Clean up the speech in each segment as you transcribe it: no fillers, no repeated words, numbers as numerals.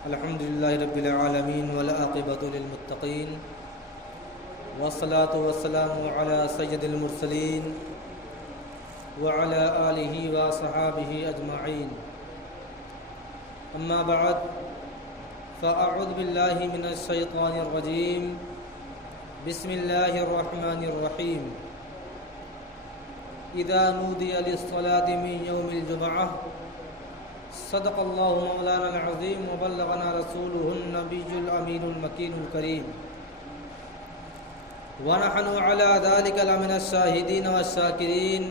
الحمد لله رب العالمين والعاقبة للمتقين والصلاة والسلام على سيد المرسلين وعلى آله وصحابه أجمعين. أما بعد فأعوذ بالله من الشيطان الرجيم. بسم الله الرحمن الرحيم. إذا نودي للصلاة من يوم الجمعة صدق الله مولانا العظيم وبلغنا رسوله النبي الأمين المكين الكريم ونحن على ذلك لمن الشاهدين والشاكرين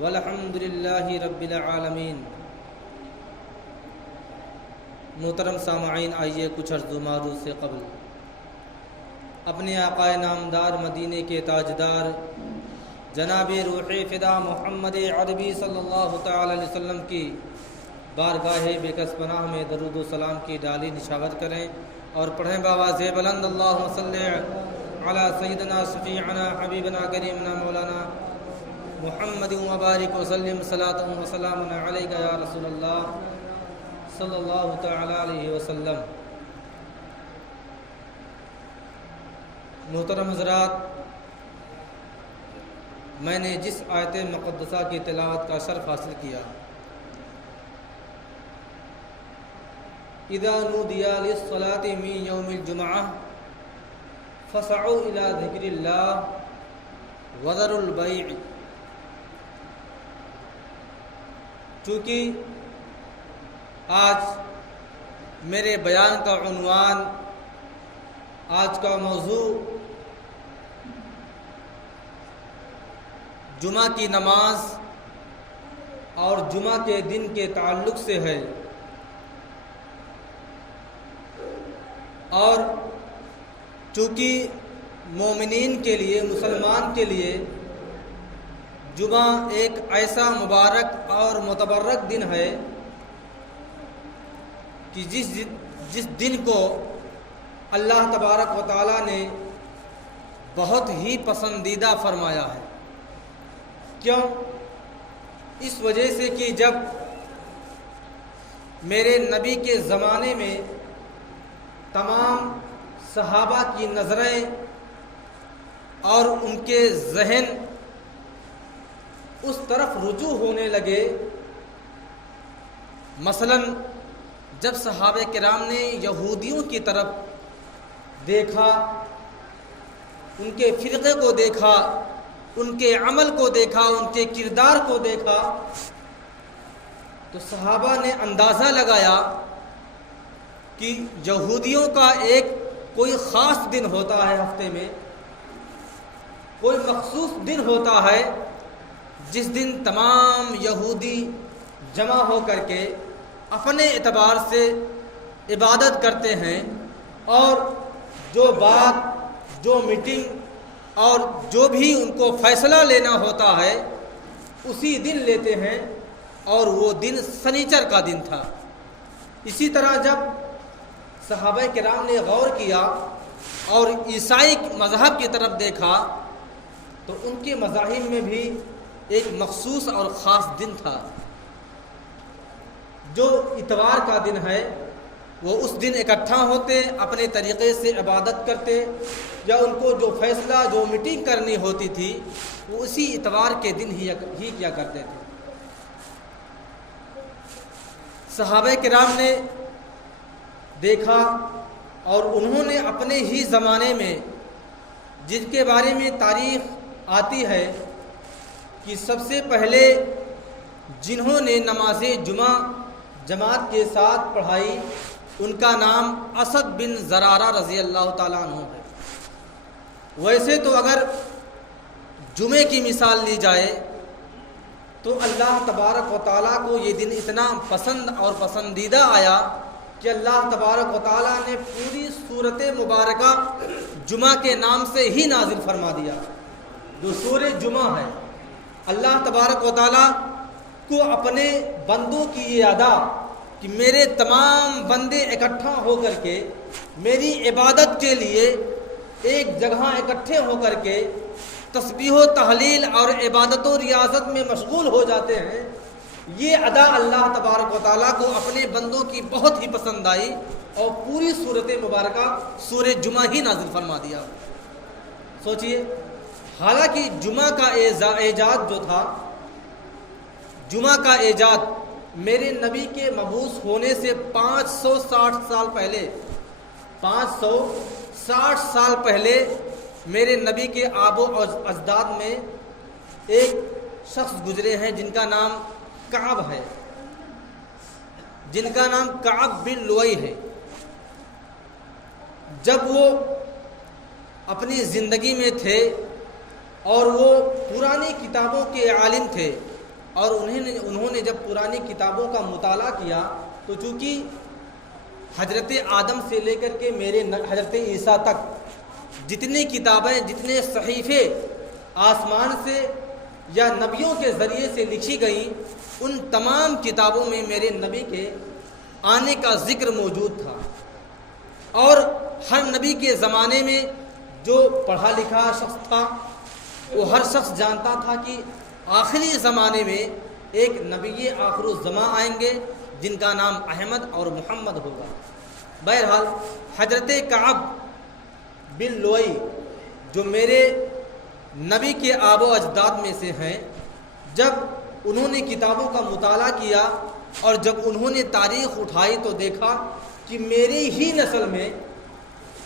والحمد لله رب العالمین. محترم سامعین، آئیے کچھ عرض و معروض سے قبل اپنے آقا نامدار مدینے کے تاجدار جناب روح فدا محمد عربی صلی اللہ تعالی علیہ وسلم کی بارگاہ بے کس پناہ میں درود و سلام کی ڈالی نشاور کریں اور پڑھیں بآواز بلند اللہم صلی علی سیدنا شفیعنا حبیبنا کریمنا مولانا محمد مبارک وسلم صلاۃ و سلام علیک یا رسول اللہ صلی اللہ تعالی علیہ وسلم. محترم حضرات، میں نے جس آیت مقدسہ کی تلاوت کا شرف حاصل کیا، اذا نودی للصلاة من یوم الجمعہ فسعوا الى ذکر اللہ وذروا البیع، چونکہ آج میرے بیان کا عنوان، آج کا موضوع جمعہ کی نماز اور جمعہ کے دن کے تعلق سے ہے، اور چونکہ مومنین کے لیے، مسلمان کے لیے جمعہ ایک ایسا مبارک اور متبرک دن ہے کہ جس دن کو اللہ تبارک و تعالیٰ نے بہت ہی پسندیدہ فرمایا ہے. کیوں؟ اس وجہ سے کہ جب میرے نبی کے زمانے میں تمام صحابہ کی نظریں اور ان کے ذہن اس طرف رجوع ہونے لگے، مثلا جب صحابہ کرام نے یہودیوں کی طرف دیکھا، ان کے فرقے کو دیکھا، ان کے عمل کو دیکھا، ان کے کردار کو دیکھا، تو صحابہ نے اندازہ لگایا کہ یہودیوں کا ایک کوئی خاص دن ہوتا ہے، ہفتے میں کوئی مخصوص دن ہوتا ہے جس دن تمام یہودی جمع ہو کر کے اپنے اعتبار سے عبادت کرتے ہیں، اور جو بات، جو میٹنگ اور جو بھی ان کو فیصلہ لینا ہوتا ہے اسی دن لیتے ہیں، اور وہ دن سنیچر کا دن تھا. اسی طرح جب صحابہ کرام نے غور کیا اور عیسائی مذہب کی طرف دیکھا تو ان کے مذاہب میں بھی ایک مخصوص اور خاص دن تھا. جو اتوار کا دن ہے وہ اس دن اکٹھا ہوتے، اپنے طریقے سے عبادت کرتے، یا ان کو جو فیصلہ، جو میٹنگ کرنی ہوتی تھی وہ اسی اتوار کے دن ہی کیا کرتے تھے. صحابہ کرام نے دیکھا اور انہوں نے اپنے ہی زمانے میں، جن کے بارے میں تاریخ آتی ہے کہ سب سے پہلے جنہوں نے نماز جمعہ جماعت کے ساتھ پڑھائی ان کا نام اسد بن زرارہ رضی اللہ تعالیٰ عنہ ہے. ویسے تو اگر جمعے کی مثال لی جائے تو اللہ تبارک و تعالیٰ کو یہ دن اتنا پسند اور پسندیدہ آیا کہ اللہ تبارک و تعالیٰ نے پوری سورت مبارکہ جمعہ کے نام سے ہی نازل فرما دیا. جو سورہ جمعہ ہے، اللہ تبارک و تعالیٰ کو اپنے بندوں کی یہ ادا کہ میرے تمام بندے اکٹھا ہو کر کے میری عبادت کے لیے ایک جگہ اکٹھے ہو کر کے تسبیح و تحلیل اور عبادت و ریاضت میں مشغول ہو جاتے ہیں، یہ ادا اللہ تبارک و تعالیٰ کو اپنے بندوں کی بہت ہی پسند آئی اور پوری صورت مبارکہ سورہ جمعہ ہی نازل فرما دیا۔ سوچئے، حالانکہ جمعہ کا ایجاد جو تھا، جمعہ کا ایجاد میرے نبی کے مبعوث ہونے سے 560 سال پہلے، 560 سال پہلے میرے نبی کے آب و اجداد میں ایک شخص گزرے ہیں جن کا نام کعب ہے، جن کا نام کعب بن لؤی ہے۔ جب وہ اپنی زندگی میں تھے اور وہ پرانی کتابوں کے عالم تھے، اور انہوں نے جب پرانی کتابوں کا مطالعہ کیا تو چونکہ حضرت آدم سے لے کر کے میرے حضرت عیسیٰ تک جتنی کتابیں، جتنے صحیفے آسمان سے یا نبیوں کے ذریعے سے لکھی گئیں، ان تمام کتابوں میں میرے نبی کے آنے کا ذکر موجود تھا۔ اور ہر نبی کے زمانے میں جو پڑھا لکھا شخص تھا وہ ہر شخص جانتا تھا کہ آخری زمانے میں ایک نبی آخر الزمان آئیں گے جن کا نام احمد اور محمد ہوگا۔ بہرحال حضرت کعب بن لؤی جو میرے نبی کے آب و اجداد میں سے ہیں، جب انہوں نے کتابوں کا مطالعہ کیا اور جب انہوں نے تاریخ اٹھائی تو دیکھا کہ میری ہی نسل میں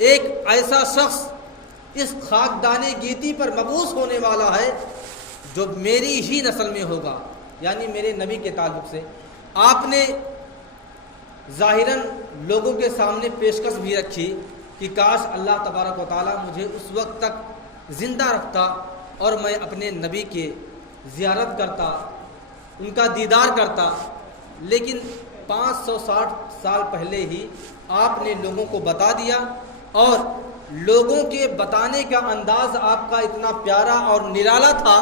ایک ایسا شخص اس خاکدان گیتی پر مبعوث ہونے والا ہے جو میری ہی نسل میں ہوگا، یعنی میرے نبی کے تعلق سے آپ نے ظاہراً لوگوں کے سامنے پیشکش بھی رکھی کہ کاش اللہ تبارک و تعالیٰ مجھے اس وقت تک زندہ رکھتا اور میں اپنے نبی کے زیارت کرتا، ان کا دیدار کرتا۔ لیکن 560 سال پہلے ہی آپ نے لوگوں کو بتا دیا، اور لوگوں کے بتانے کا انداز آپ کا اتنا پیارا اور نرالا تھا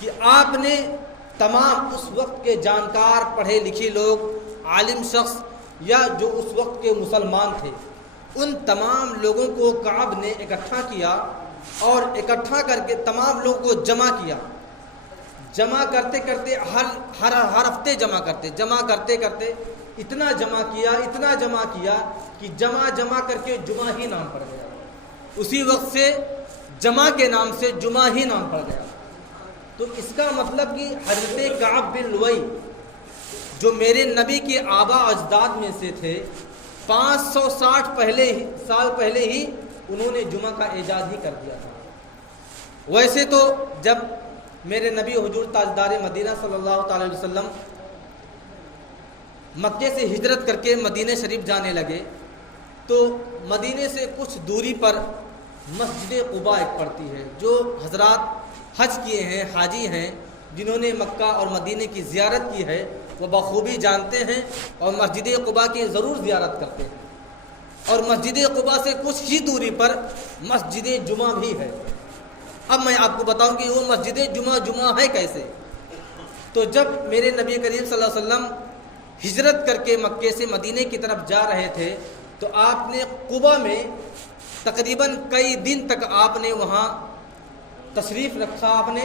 کہ آپ نے تمام اس وقت کے جانکار، پڑھے لکھے لوگ، عالم شخص یا جو اس وقت کے مسلمان تھے، ان تمام لوگوں کو کعب نے اکٹھا کیا اور اکٹھا کر کے تمام لوگوں کو جمع کیا۔ جمع کرتے کرتے ہر ہفتے جمع کرتے اتنا جمع کیا کہ جمع کر کے جمعہ ہی نام پڑ گیا۔ اسی وقت سے جمع کے نام سے جمعہ ہی نام پڑ گیا۔ تو اس کا مطلب کہ حضرت کعب بن لؤی جو میرے نبی کے آبا اجداد میں سے تھے، 560 سال پہلے ہی انہوں نے جمعہ کا ایجاد ہی کر دیا تھا۔ ویسے تو جب میرے نبی حضور تاجدار مدینہ صلی اللہ تعالی وسلم مکے سے ہجرت کر کے مدینہ شریف جانے لگے تو مدینے سے کچھ دوری پر مسجد قباء ایک پڑتی ہے۔ جو حضرات حج کیے ہیں، حاجی ہیں، جنہوں نے مکہ اور مدینے کی زیارت کی ہے، وہ بخوبی جانتے ہیں اور مسجد قباء کی ضرور زیارت کرتے ہیں۔ اور مسجد قباء سے کچھ ہی دوری پر مسجد جمعہ بھی ہے۔ اب میں آپ کو بتاؤں کہ وہ مسجد جمعہ ہے کیسے۔ تو جب میرے نبی کریم صلی اللہ علیہ وسلم ہجرت کر کے مکے سے مدینے کی طرف جا رہے تھے تو آپ نے قباء میں تقریباً کئی دن تک آپ نے وہاں تشریف رکھا آپ نے،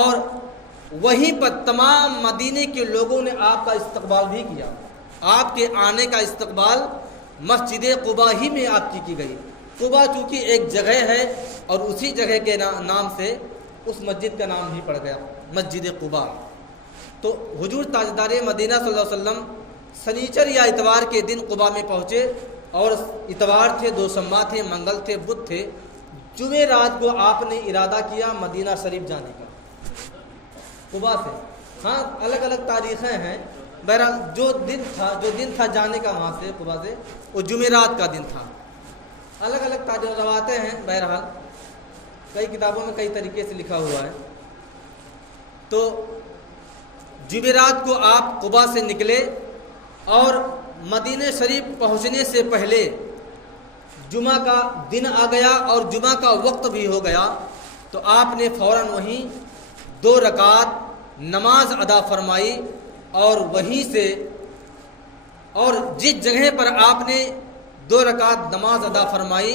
اور وہیں پر تمام مدینے کے لوگوں نے آپ کا استقبال بھی کیا۔ آپ کے آنے کا استقبال مسجد قباء ہی میں آپ کی گئی۔ قباء چونکہ ایک جگہ ہے اور اسی جگہ کے نام سے اس مسجد کا نام ہی پڑ گیا، مسجد قباء۔ تو حضور تاجدار مدینہ صلی اللہ علیہ وسلم سنیچر یا اتوار کے دن قباء میں پہنچے، اور اتوار تھے، دوشنبہ تھے، منگل تھے، بدھ تھے۔ جمعہ رات کو آپ نے ارادہ کیا مدینہ شریف جانے کا قباء سے۔ ہاں الگ الگ تاریخیں ہیں، بہرحال جو دن تھا جانے کا وہاں سے قباء سے، وہ جمعرات کا دن تھا۔ الگ الگ روایتیں ہیں، بہرحال کئی کتابوں میں کئی طریقے سے لکھا ہوا ہے۔ تو جمعرات کو آپ قباء سے نکلے اور مدینہ شریف پہنچنے سے پہلے جمعہ کا دن آ گیا اور جمعہ کا وقت بھی ہو گیا، تو آپ نے فوراً وہیں 2 رکعت نماز ادا فرمائی، اور وہیں سے، اور جس جگہ پر آپ نے 2 رکعت نماز ادا فرمائی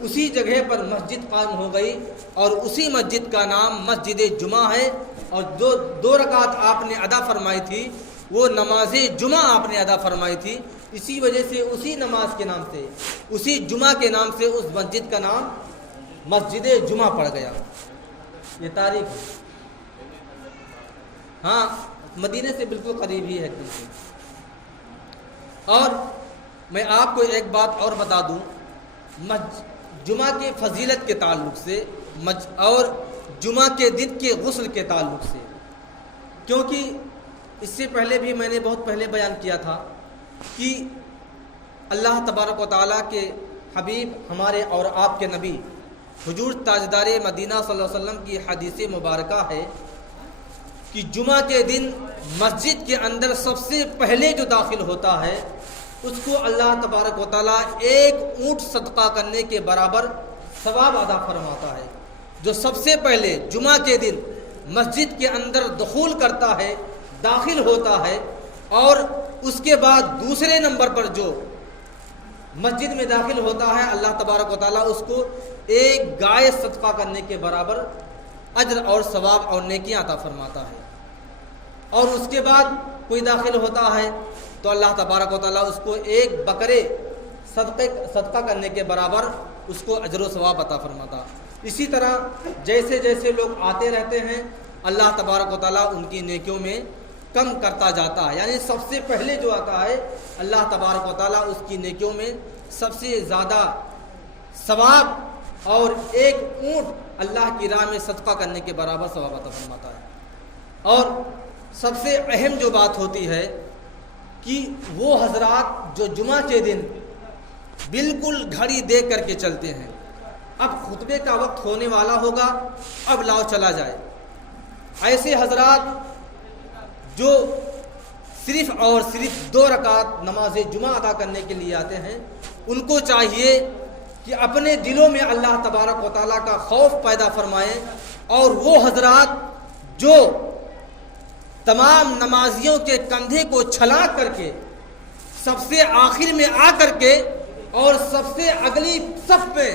اسی جگہ پر مسجد قائم ہو گئی، اور اسی مسجد کا نام مسجد جمعہ ہے، اور جو 2 رکعت آپ نے ادا فرمائی تھی وہ نماز جمعہ آپ نے ادا فرمائی تھی، اسی وجہ سے اسی نماز کے نام سے، اسی جمعہ کے نام سے اس مسجد کا نام مسجد جمعہ پڑ گیا۔ یہ تاریخ ہے۔ ہاں مدینے سے بالکل قریب ہی ہے بالکل۔ اور میں آپ کو ایک بات اور بتا دوں جمعہ کے فضیلت کے تعلق سے اور جمعہ کے دن کے غسل کے تعلق سے، کیونکہ اس سے پہلے بھی میں نے بہت پہلے بیان کیا تھا کہ اللہ تبارک و تعالیٰ کے حبیب ہمارے اور آپ کے نبی حضور تاجدار مدینہ صلی اللہ علیہ وسلم کی حدیث مبارکہ ہے کہ جمعہ کے دن مسجد کے اندر سب سے پہلے جو داخل ہوتا ہے اس کو اللہ تبارک و تعالیٰ 1 اونٹ صدقہ کرنے کے برابر ثواب ادا فرماتا ہے۔ جو سب سے پہلے جمعہ کے دن مسجد کے اندر دخول کرتا ہے، داخل ہوتا ہے، اور اس کے بعد دوسرے نمبر پر جو مسجد میں داخل ہوتا ہے، اللہ تبارک و تعالیٰ اس کو 1 گائے صدقہ کرنے کے برابر اجر اور ثواب اور نیکیاں عطا فرماتا ہے۔ اور اس کے بعد کوئی داخل ہوتا ہے تو اللہ تبارک و تعالیٰ اس کو 1 بکرے صدقہ کرنے کے برابر اس کو اجر و ثواب عطا فرماتا۔ اسی طرح جیسے جیسے لوگ آتے رہتے ہیں اللہ تبارک و تعالیٰ ان کی نیکیوں میں کم کرتا جاتا ہے، یعنی سب سے پہلے جو آتا ہے اللہ تبارک و تعالیٰ اس کی نیکیوں میں سب سے زیادہ ثواب اور 1 اونٹ اللہ کی راہ میں صدقہ کرنے کے برابر ثواب عطا فرماتا ہے۔ اور سب سے اہم جو بات ہوتی ہے کہ وہ حضرات جو جمعہ کے دن بالکل گھڑی دیکھ کر کے چلتے ہیں، اب خطبے کا وقت ہونے والا ہوگا، اب لاؤ چلا جائے، ایسے حضرات جو صرف اور صرف 2 رکعت نماز جمعہ ادا کرنے کے لیے آتے ہیں، ان کو چاہیے کہ اپنے دلوں میں اللہ تبارک و تعالیٰ کا خوف پیدا فرمائیں، اور وہ حضرات جو تمام نمازیوں کے کندھے کو چھلا کر کے سب سے آخر میں آ کر کے اور سب سے اگلی صف میں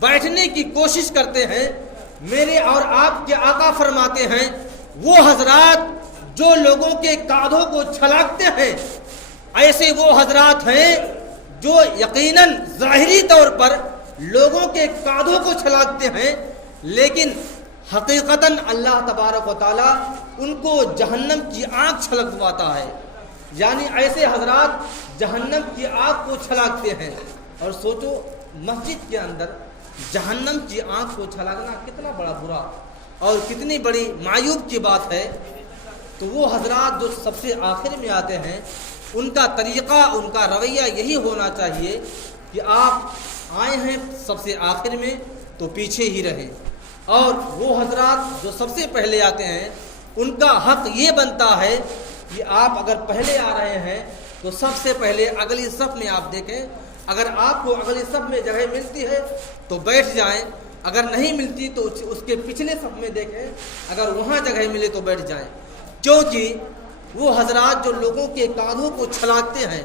بیٹھنے کی کوشش کرتے ہیں، میرے اور آپ کے آقا فرماتے ہیں وہ حضرات جو لوگوں کے کاندھوں کو چھلانگتے ہیں، ایسے وہ حضرات ہیں جو یقیناً ظاہری طور پر لوگوں کے کاندھوں کو چھلانگتے ہیں، لیکن حقیقتاً اللہ تبارک و تعالیٰ ان کو جہنم کی آگ چھلکواتا ہے۔ یعنی ایسے حضرات جہنم کی آگ کو چھلانگتے ہیں، اور سوچو مسجد کے اندر جہنم کی آگ کو چھلانگنا کتنا بڑا برا اور کتنی بڑی معیوب کی بات ہے۔ تو وہ حضرات جو سب سے آخر میں آتے ہیں، ان کا طریقہ، ان کا رویہ یہی ہونا چاہیے کہ آپ آئے ہیں سب سے آخر میں تو پیچھے ہی رہیں، اور وہ حضرات جو سب سے پہلے آتے ہیں ان کا حق یہ بنتا ہے کہ آپ اگر پہلے آ رہے ہیں تو سب سے پہلے اگلی صف میں آپ دیکھیں، اگر آپ کو اگلی صف میں جگہ ملتی ہے تو بیٹھ جائیں، اگر نہیں ملتی تو اس کے پچھلے صف میں دیکھیں، اگر وہاں جگہ ملے تو بیٹھ جائیں، کیونکہ وہ حضرات جو لوگوں کے کاندھوں کو چھلانگتے ہیں،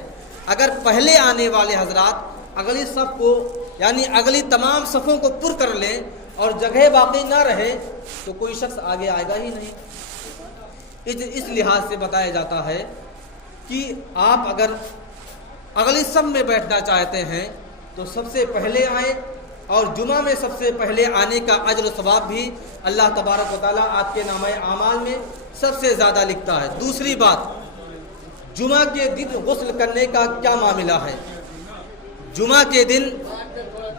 اگر پہلے آنے والے حضرات اگلی صف کو یعنی اگلی تمام صفوں کو پر کر لیں اور جگہ باقی نہ رہے تو کوئی شخص آگے آئے گا ہی نہیں۔ اس لحاظ سے بتایا جاتا ہے کہ آپ اگر اگلی صف میں بیٹھنا چاہتے ہیں تو سب سے پہلے آئیں، اور جمعہ میں سب سے پہلے آنے کا اجر و ثواب بھی اللہ تبارک و تعالیٰ آپ کے نامہ اعمال میں سب سے زیادہ لکھتا ہے۔ دوسری بات، جمعہ کے دن غسل کرنے کا کیا معاملہ ہے؟ جمعہ کے دن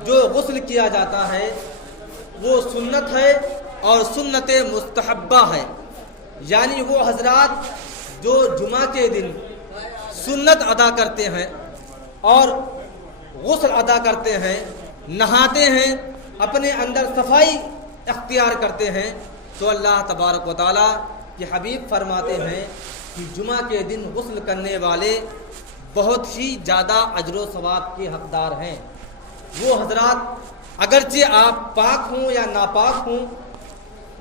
جو غسل کیا جاتا ہے وہ سنت ہے اور سنت مستحبہ ہے، یعنی وہ حضرات جو جمعہ کے دن سنت ادا کرتے ہیں اور غسل ادا کرتے ہیں، نہاتے ہیں، اپنے اندر صفائی اختیار کرتے ہیں، تو اللہ تبارک و تعالیٰ کے حبیب فرماتے ہیں کہ جمعہ کے دن غسل کرنے والے بہت ہی زیادہ اجر و ثواب کے حقدار ہیں۔ وہ حضرات اگرچہ آپ پاک ہوں یا ناپاک ہوں،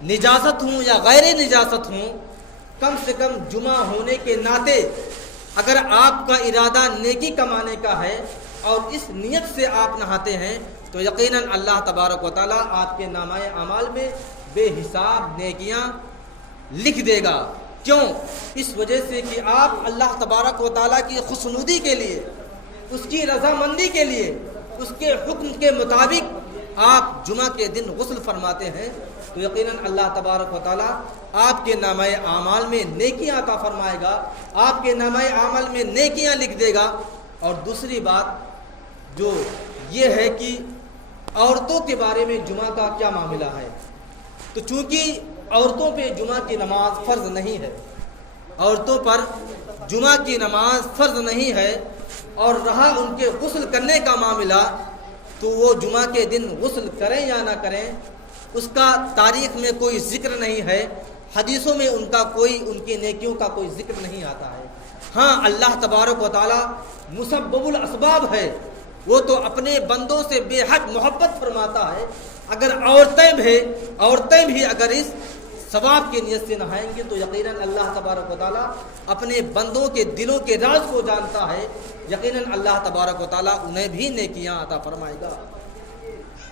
نجاست ہوں یا غیر نجاست ہوں، کم سے کم جمعہ ہونے کے ناطے اگر آپ کا ارادہ نیکی کمانے کا ہے اور اس نیت سے آپ نہاتے ہیں تو یقیناً اللہ تبارک و تعالیٰ آپ کے نامہ اعمال میں بے حساب نیکیاں لکھ دے گا۔ کیوں؟ اس وجہ سے کہ آپ اللہ تبارک و تعالیٰ کی خوشنودی کے لیے، اس کی رضامندی کے لیے، اس کے حکم کے مطابق آپ جمعہ کے دن غسل فرماتے ہیں، تو یقیناً اللہ تبارک و تعالیٰ آپ کے نامہ اعمال میں نیکیاں عطا فرمائے گا، آپ کے نامہ اعمال میں نیکیاں لکھ دے گا۔ اور دوسری بات جو یہ ہے کہ عورتوں کے بارے میں جمعہ کا کیا معاملہ ہے، تو چونکہ عورتوں پہ جمعہ کی نماز فرض نہیں ہے، عورتوں پر جمعہ کی نماز فرض نہیں ہے، اور رہا ان کے غسل کرنے کا معاملہ، تو وہ جمعہ کے دن غسل کریں یا نہ کریں اس کا تاریخ میں کوئی ذکر نہیں ہے، حدیثوں میں ان کی نیکیوں کا کوئی ذکر نہیں آتا ہے۔ ہاں اللہ تبارک و تعالیٰ مسبب الاسباب ہے، وہ تو اپنے بندوں سے بے حد محبت فرماتا ہے۔ اگر عورتیں بھی اگر اس ثواب کی نیت سے نہائیں گے تو یقیناً اللہ تبارک و تعالیٰ اپنے بندوں کے دلوں کے راز کو جانتا ہے، یقیناً اللہ تبارک و تعالیٰ انہیں بھی نیکیاں عطا فرمائے گا۔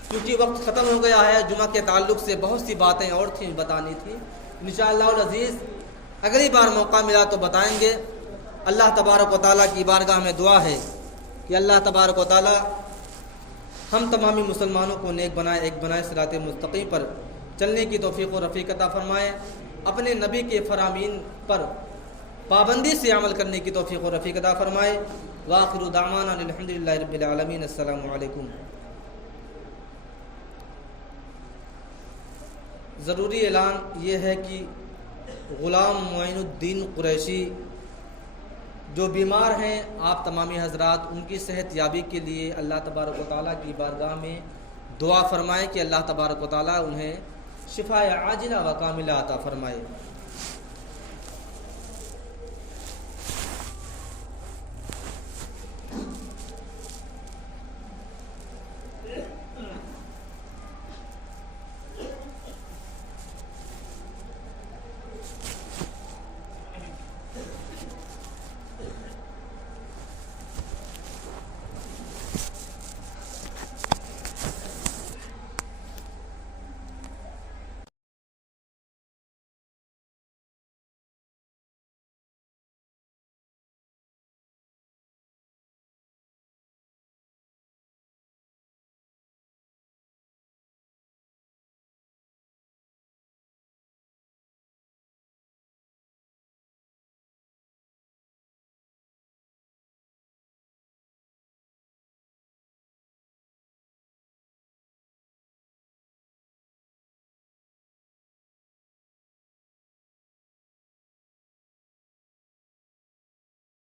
کیونکہ وقت ختم ہو گیا ہے، جمعہ کے تعلق سے بہت سی باتیں اور تھیں بتانی تھی، انشاءاللہ العزیز اگلی بار موقع ملا تو بتائیں گے۔ اللہ تبارک و تعالیٰ کی بارگاہ میں دعا ہے کہ اللہ تبارک و تعالیٰ ہم تمامی مسلمانوں کو نیک بنائے، ایک بنائے صراط مستقیم پر چلنے کی توفیق و رفیق عطا فرمائے، اپنے نبی کے فرامین پر پابندی سے عمل کرنے کی توفیق و رفیق عطا فرمائے۔ وآخر دعوانا الحمدللہ رب العالمین، السلام علیکم۔ ضروری اعلان یہ ہے کہ غلام معین الدین قریشی جو بیمار ہیں، آپ تمامی حضرات ان کی صحت یابی کے لیے اللہ تبارک و تعالیٰ کی بارگاہ میں دعا فرمائیں کہ اللہ تبارک و تعالیٰ انہیں شفا عاجلہ و کاملہ عطا فرمائے۔